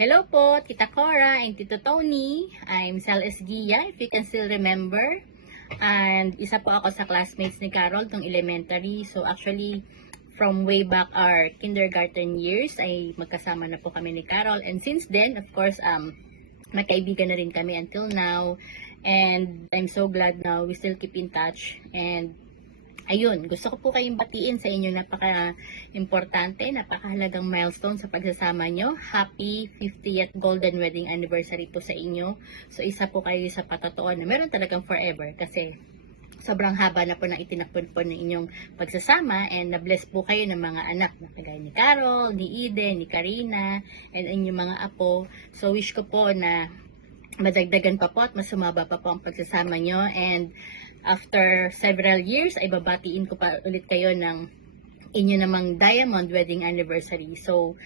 Hello po, Tita Cora and Tito Tony. I'm Sal Esguia, if you can still remember. And isa po ako sa classmates ni Carol nung elementary. So actually, from way back our kindergarten years, ay magkasama na po kami ni Carol. And since then, of course, magkaibigan na rin kami until now. And I'm so glad now we still keep in touch. And ayun, gusto ko po kayong batiin sa inyo napaka-importante, napakahalagang milestone sa pagsasama nyo. Happy 50th Golden Wedding Anniversary po sa inyo. So, isa po kayo sa patotoo na meron talagang forever kasi sobrang haba na po ng itinapon po ng inyong pagsasama and na-bless po kayo ng mga anak na kagaya ni Carol, ni Eden, ni Karina, and inyong mga apo. So, wish ko po na madagdagan pa po at mas sumaba pa po ang pagsasama nyo, and after several years ay babatiin ko pa ulit kayo ng inyo namang Diamond Wedding Anniversary. So,